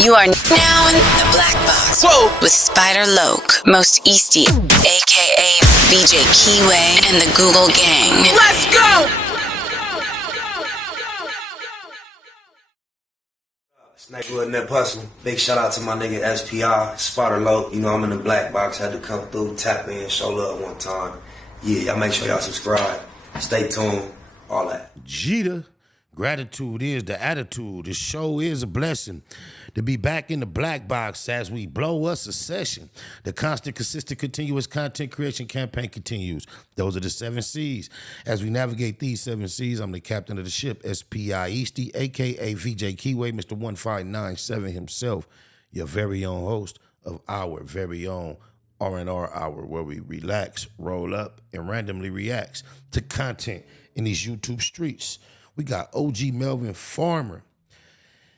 You are now in the Black Box. Whoa. With Spider Loke, Most Easty, a.k.a. VJ Keyway, and the Google Gang. Let's go! Snake Wood Nip Hustle. Big shout out to my nigga SPI, Spider Loke. You know, I'm in the Black Box. Had to come through, tap in, show love one time. Yeah, y'all make sure y'all subscribe. Stay tuned. All that. Jeter. Gratitude is the attitude. The show is a blessing. To be back in the Black Box as we blow us a session. The constant, consistent, continuous content creation campaign continues. Those are the 7 C's. As we navigate these 7 C's, I'm the captain of the ship, SPI Easty, a.k.a. VJ Keyway, Mr. 1597 himself, your very own host of our very own R&R Hour, where we relax, roll up, and randomly reacts to content in these YouTube streets. We got OG Melvin Farmer,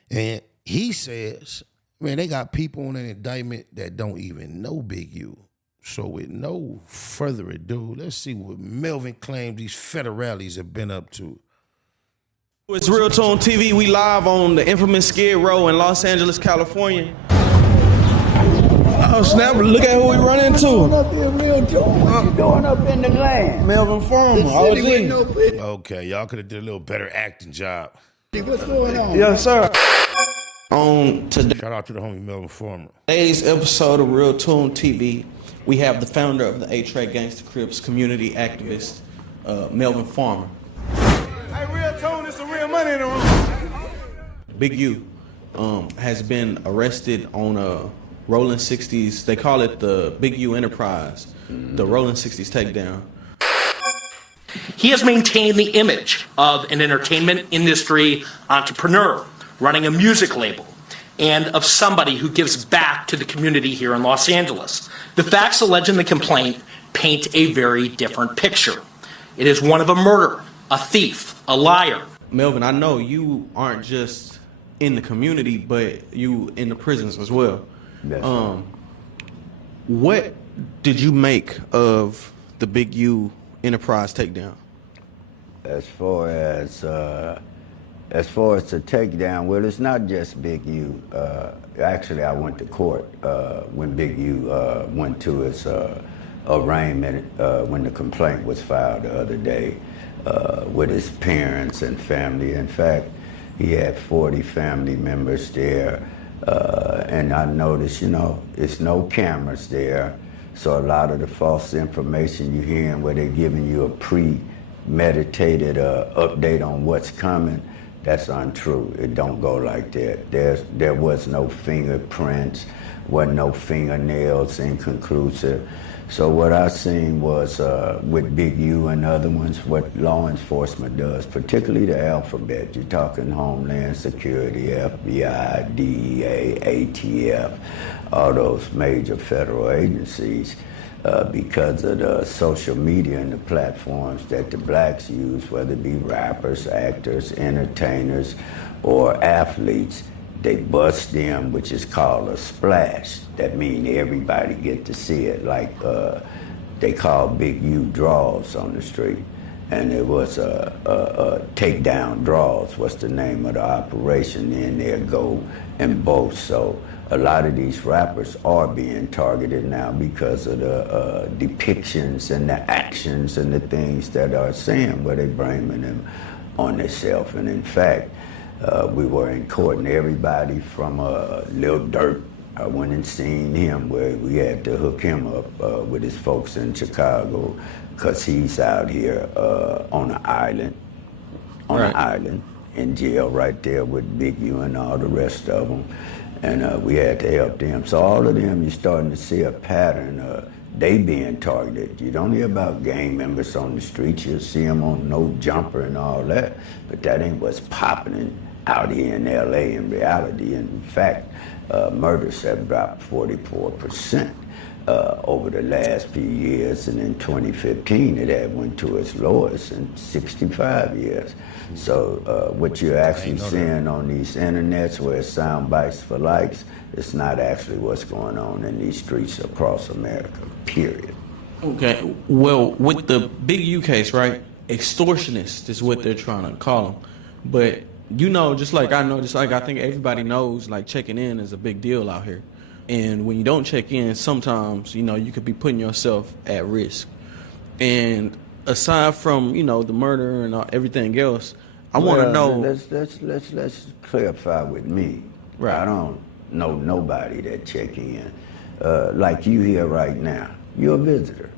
and he says, man, they got people on an indictment that don't even know Big U. So with no further ado, let's see what Melvin claims these federales have been up to. It's Real Tone TV. We live on the infamous Skid Row in Los Angeles, California. Oh, snap, look at who we run into. Up here, Real Tone. What you doing up in the land? Melvin Farmer, OG. Okay, y'all could have did a little better acting job. What's going on? Yes, sir. On today. Shout out to the homie Melvin Farmer. Today's episode of Real Tone TV, we have the founder of the A-Track Gangsta Crips community activist, Melvin Farmer. Hey, Real Tone, there's some real money in the room. Big U has been arrested on a Rolling 60s. They call it the Big U Enterprise, the Rolling 60s takedown. He has maintained the image of an entertainment industry entrepreneur running a music label and of somebody who gives back to the community here in Los Angeles. The facts alleged in the complaint paint a very different picture. It is one of a murderer, a thief, a liar. Melvin, I know you aren't just in the community, but you in the prisons as well. Yes. What did you make of the Big U Enterprise takedown? As far as the takedown, well, it's not just Big U. Actually, I went to court when Big U went to his arraignment when the complaint was filed the other day with his parents and family. In fact, he had 40 family members there. And I noticed, it's no cameras there. So a lot of the false information you're hearing where they're giving you a premeditated update on what's coming, that's untrue. It don't go like that. There was no fingerprints, wasn't no fingernails, inconclusive. So what I seen was with Big U and other ones, what law enforcement does, particularly the alphabet. You're talking Homeland Security, FBI, DEA, ATF, all those major federal agencies, because of the social media and the platforms that the blacks use, whether it be rappers, actors, entertainers, or athletes. They bust them, which is called a splash. That means everybody get to see it, like they call Big U draws on the street. And it was a takedown draws, what's the name of the operation, in there go and both. So a lot of these rappers are being targeted now because of the depictions and the actions and the things that are saying where they blaming them on themselves. And in fact, we were in court, and everybody from Lil Durk, I went and seen him where we had to hook him up with his folks in Chicago, because he's out here on an island, an island in jail right there with Big U and all the rest of them. And we had to help them. So all of them, you're starting to see a pattern. They being targeted. You don't hear about gang members on the streets. You'll see them on No Jumper and all that, but that ain't what's popping out here in LA in reality. In fact, murders have dropped 44% over the last few years, and in 2015 it had went to its lowest in 65 years. So what you're actually seeing on these internets where it's sound bites for likes, it's not actually what's going on in these streets across America, period. Okay, well, with the Big U case, right, extortionists is what they're trying to call them. But you know, just like I know, just like I think everybody knows, like checking in is a big deal out here. And when you don't check in, sometimes, you know, you could be putting yourself at risk. And aside from, you know, the murder and everything else, I want to know. Let's clarify with me. Right. I don't know nobody that check in. Like you here right now, you're a visitor.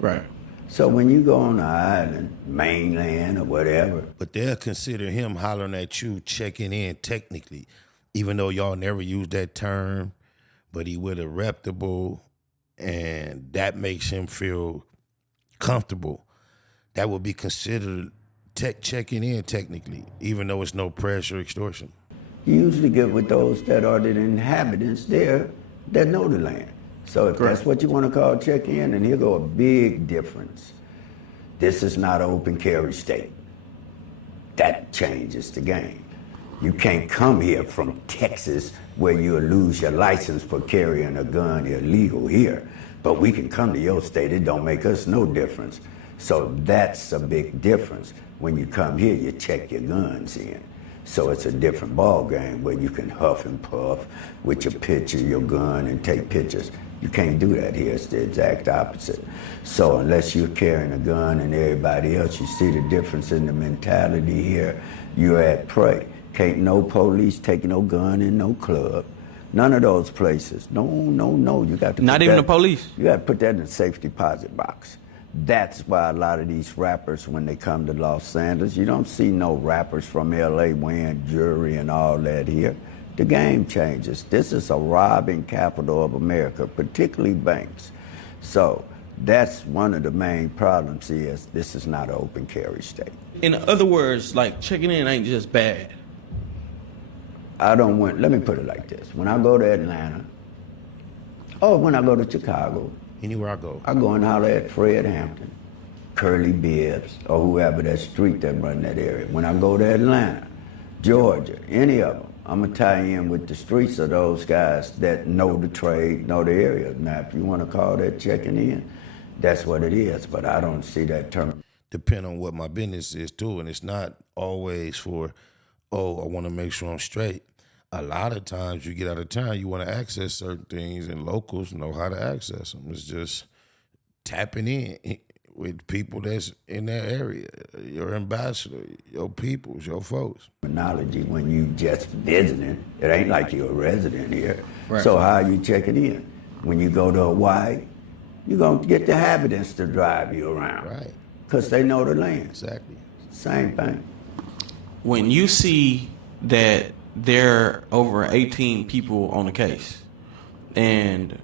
Right. So when you go on the island, mainland or whatever. But they'll consider him hollering at you checking in technically, even though y'all never used that term, but he with a reputable, and that makes him feel comfortable. That would be considered checking in technically, even though it's no pressure or extortion. You usually get with those that are the inhabitants there that know the land. So if that's what you want to call check-in, and here go a big difference. This is not an open carry state. That changes the game. You can't come here from Texas where you'll lose your license for carrying a gun illegal here. But we can come to your state, it don't make us no difference. So that's a big difference. When you come here, you check your guns in. So it's a different ball game where you can huff and puff with your picture, your gun, and take pictures. You can't do that here. It's the exact opposite. So unless you're carrying a gun and everybody else, you see the difference in the mentality here. You're at prey. Can't no police take no gun in no club. None of those places. No. You got to not even the police. You got to put that in the safe deposit box. That's why a lot of these rappers, when they come to Los Angeles, you don't see no rappers from LA wearing jewelry and all that here. The game changes. This is a robbing capital of America, particularly banks. So that's one of the main problems is this is not an open carry state. In other words, like checking in ain't just bad. Let me put it like this. When I go to Atlanta, or when I go to Chicago, anywhere I go and holler at Fred Hampton, Curly Bibbs, or whoever that street that run that area. When I go to Atlanta, Georgia, any of them, I'm going to tie in with the streets of those guys that know the trade, know the area. Now, if you want to call that checking in, that's what it is, but I don't see that term. Depend on what my business is too, and it's not always for, I want to make sure I'm straight. A lot of times you get out of town, you want to access certain things, and locals know how to access them. It's just tapping in with people that's in that area, your ambassador, your peoples, your folks. Terminology when you just visiting, it ain't like you're a resident here. Right. So how you checking in? When you go to Hawaii, you're going to get the inhabitants to drive you around. Right. Because they know the land. Exactly. Same thing. When you see that there are over 18 people on the case, and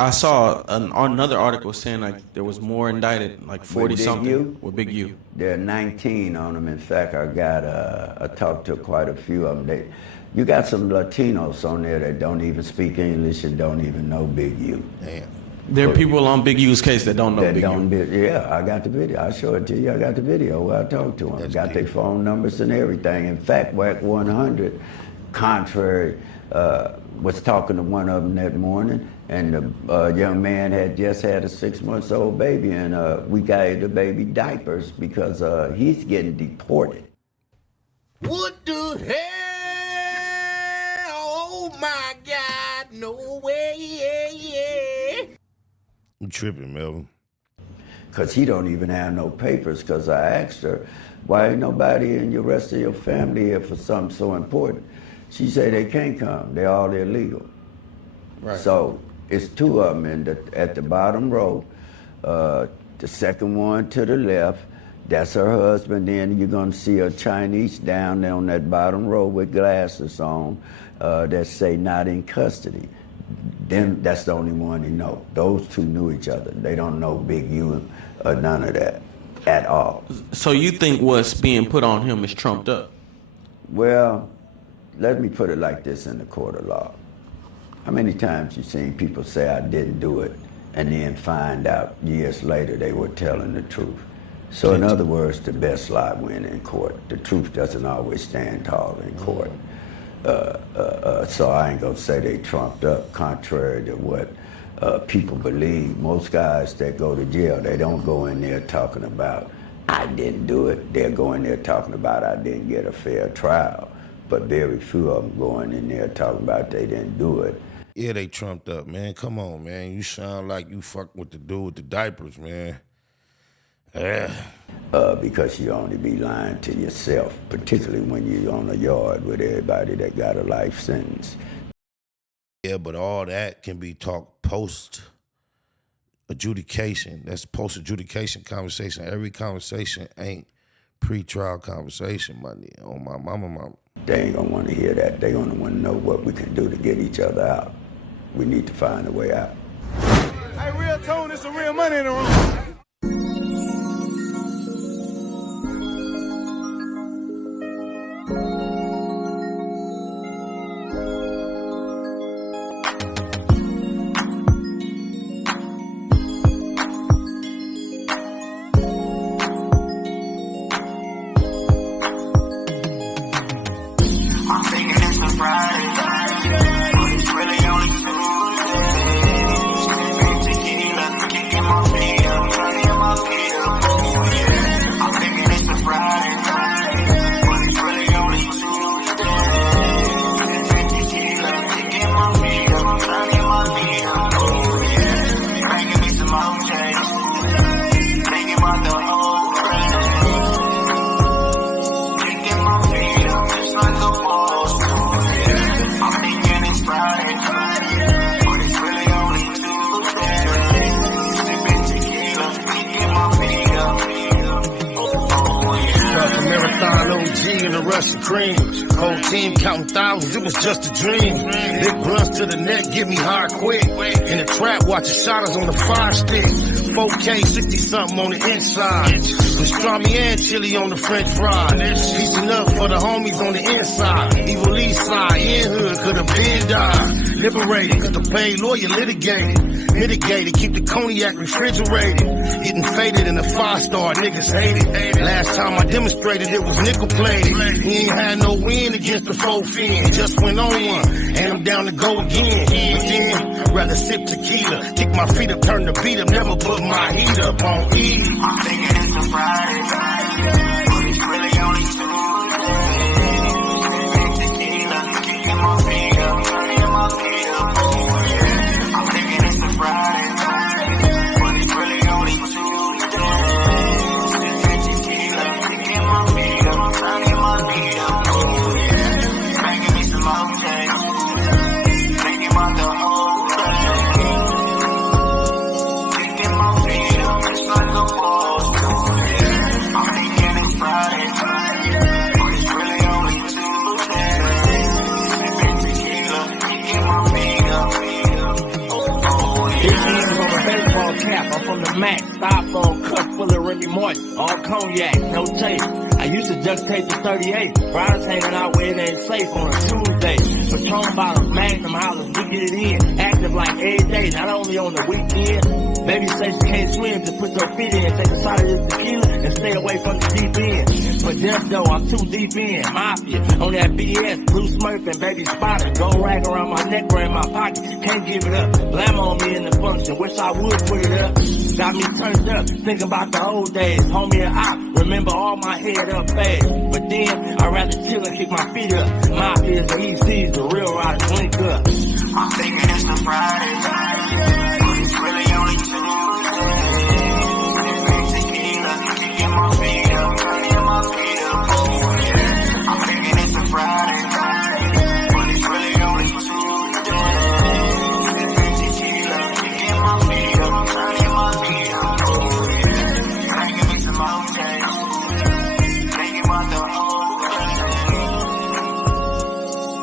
I saw another article saying like there was more indicted, like 40 something with Big U. There are 19 on them. In fact, I talked to quite a few of them. You got some Latinos on there that don't even speak English and don't even know Big U. Damn. There are people on Big U's case that don't know Big U. Yeah, I got the video. I'll show it to you. I got the video where I talked to them. Got their phone numbers and everything. In fact, WAC 100, contrary, was talking to one of them that morning, and the young man had just had a 6-month-old baby, and we got the baby diapers because he's getting deported. What the hell? Oh my God, no way. You tripping, Melvin. Because he don't even have no papers, because I asked her, why ain't nobody in your rest of your family here for something so important? She said they can't come, they're all illegal. Right. So it's 2 of them at the bottom row, the second one to the left, that's her husband. Then you're gonna see a Chinese down there on that bottom row with glasses on that say not in custody. Then that's the only one they know. Those 2 knew each other. They don't know Big U or none of that at all. So you think what's being put on him is trumped up? Well, let me put it like this in the court of law. How many times you seen people say I didn't do it and then find out years later they were telling the truth? So in other words, the best lie win in court. The truth doesn't always stand tall in court. So I ain't gonna say they trumped up, contrary to what people believe. Most guys that go to jail, they don't go in there talking about I didn't do it. They're going there talking about I didn't get a fair trial, but very few of them going in there talking about they didn't do it. Yeah, they trumped up, man. Come on, man. You sound like you fuck with the dude with the diapers, man. Because you only be lying to yourself, particularly when you're on a yard with everybody that got a life sentence. Yeah, but all that can be talked post-adjudication. That's post-adjudication conversation. Every conversation ain't pre-trial conversation, money. On my mama. They ain't gonna want to hear that. They gonna want to know what we can do to get each other out. We need to find a way out. Hey, real tone, there's some real money in the room. In the Russian cream, whole team counting thousands, it was just a dream. Big blunts to the neck, get me hard quick. In the trap, watching shotters on the fire stick. 4K, 60-something on the inside. Pastrami and chili on the French fries. Piecing up for the homies on the inside. Evil East side, in hood, could've been died. Liberated, cause the paid lawyer litigated. Mitigated, keep the cognac refrigerated. Getting faded in the 5-star, niggas hate it. Last time I demonstrated, it was nickel plated. We ain't had no win against the 4 fin. Just went on one, and I'm down to go again. But then, I'd rather sip tequila. Kick my feet up, turn the beat up, never put my heat up on E. I'm thinking it's a Friday, but it's really only Tuesday. Tequila, kicking my feet up, turning my feet up. I'm thinking it's a Friday, but it's really only Tuesday. Tequila, kicking my feet up, turning my feet up. Making me some okay, thinking about the whole thing. Kicking my feet up, it's like a ball. I'm thinking it's Friday, but it's really only Tuesday. Tequila, kicking my feet up. This is on a baseball cap, I'm from the Mac, styrofoam cup full of Remy Martin, all cognac, no taste. I used to duct tape the 38, riders hanging out where it ain't safe on a Tuesday. Patron bottles, Magnum hollers, we get it in, active like every day, not only on the weekend. Baby says she can't swim, just put your feet in, take a shot of this tequila and stay away from the deep end. But just though, I'm too deep in, mafia, on that BS, blue Smurf and baby spotter, gold rag around my neck or in my pocket, can't give it up, blam on me in the function, wish I would put it up, got me turned up, thinking about the old days, homie and I, remember all my head up fast, but then, I'd rather chill and kick my feet up, mafia is the ECs, the real riders link up. I'm thinking it's a Friday, but it's really only Tuesday. Tequila, kicking my feet up, turning my feet up. I'm thinking it's a Friday, but it's really only Tuesday. Tequila, kicking my feet up, turning my feet up. Making me some okay, thinking about the whole thing.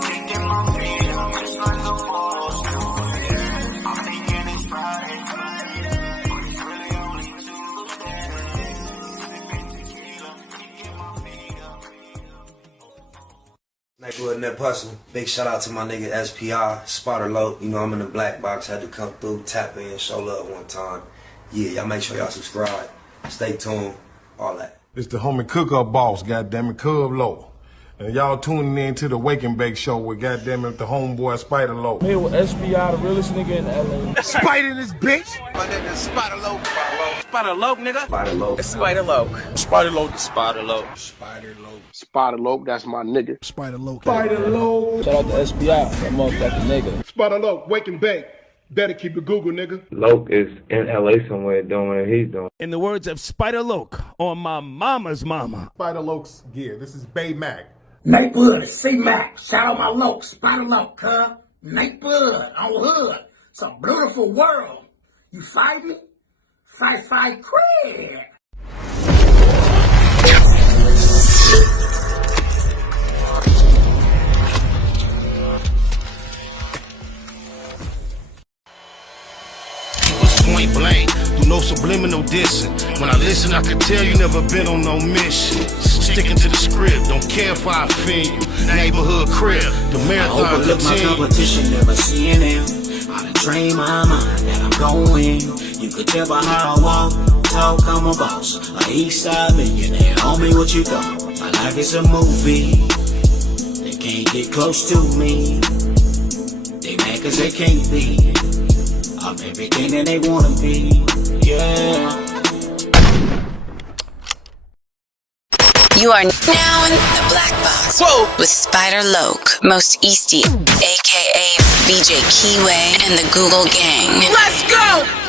Kicking my feet up, it's like a ball. I'm thinking it's Friday, but it's really only Tuesday. Tequila, kicking my feet up. Nigga in that hustle. Big shout out to my nigga SPI, Spotter Low. You know I'm in the black box, had to come through, tap in, show love one time. Yeah, y'all make sure y'all subscribe. Stay tuned, all that. It's the homie cook-up boss, goddammit, Cub Low. And y'all tuning in to the Wake and Bake Show with goddammit the homeboy Spider Low. Here with SPI, the realest nigga in LA. Spider this bitch! My nigga Spotter Low. Spider Loke, nigga. Spider Loke. Spider Loke. Spider Loke. Spider Loke. Spider Loke. Spider Loke, that's my nigga. Spider Loke. Spider Loke. Shout out to SPI, that motherfucking nigga. Spider Loke, wake and bake. Better keep it Google, nigga. Loke is in LA somewhere doing what he's doing. In the words of Spider Loke, on my mama's mama. Spider Loke's gear. This is Bay Mac. Nate Blood, C-Mac. Shout out my Loke, Spider Loke, huh? Nate Blood, on hood. It's a beautiful world. You fight me? Fight, cred. Point blank, through no subliminal dissing. When I listen, I can tell you never been on no mission. Sticking to the script, don't care if I offend you. Neighborhood crib, the marathon I overlook my competition, never seeing them. I done trained my mind that I'm going. You could tell by how I walk, talk, I'm a boss. A east side millionaire, homie, what you thought? My life is a movie. They can't get close to me. They mad cause they can't be. I'm everything that they wanna be, yeah. You are now in the black box. Whoa! With Spider Loke, Most Easty, aka VJ Keyway, and the Google Gang. Let's go!